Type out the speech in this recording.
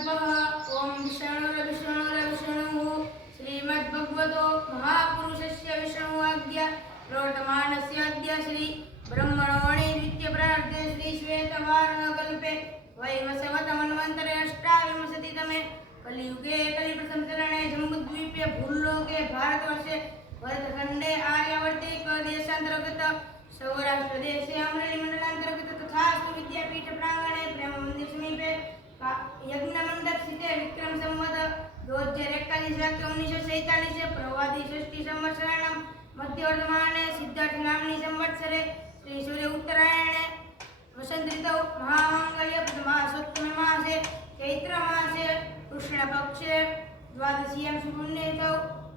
વિશ્વામિત્રભ ઓમ વિષ્ણુર વિષ્ણુર વિષ્ણુ શ્રીમદ્ભગવતો મહાપુરુષસ્ય વિષ્ણુઆદ્ય પ્રોટમાનસ્યાદ્ય શ્રી બ્રહ્મણોણે નિત્ય પ્રાર્થે શ્રી શ્વેતવારણ કલ્પે વૈવસવતમન્વંતરે અષ્ટાવિંશતિ તમે કલિયુગે કલિ પ્રસંસરણે જમ્બુદ્વીપે ભૂલ્લોકે ભારતવર્ષે ભરતખંડે આર્યાવર્તે દેશાંતર્ગત સૌરાષ્ટ્ર દેશે અમરેલી મંડળાંતર્ગત તથા વિદ્યાપીઠ પ્રાંગણે પ્રેમ છે, વિક્રમ સંવત, દોઢ જેર એકતાલીસ વાક્ય ઓગણીસો સૈતાલીસ છે, પ્રવાદી સૃષ્ટિ સંવત્સરાણામ મધ્યવર્તમાને સિદ્ધાર્થ નામની સંવત્સરે શ્રી સૂર્ય ઉત્તરાયણે વસંત ઋતુ મહામંગલ્ય, મહાસપ્તમી માસે, ચૈત્ર માસે, કૃષ્ણ પક્ષે દ્વાદશીયામ સુપુણ્ય થવું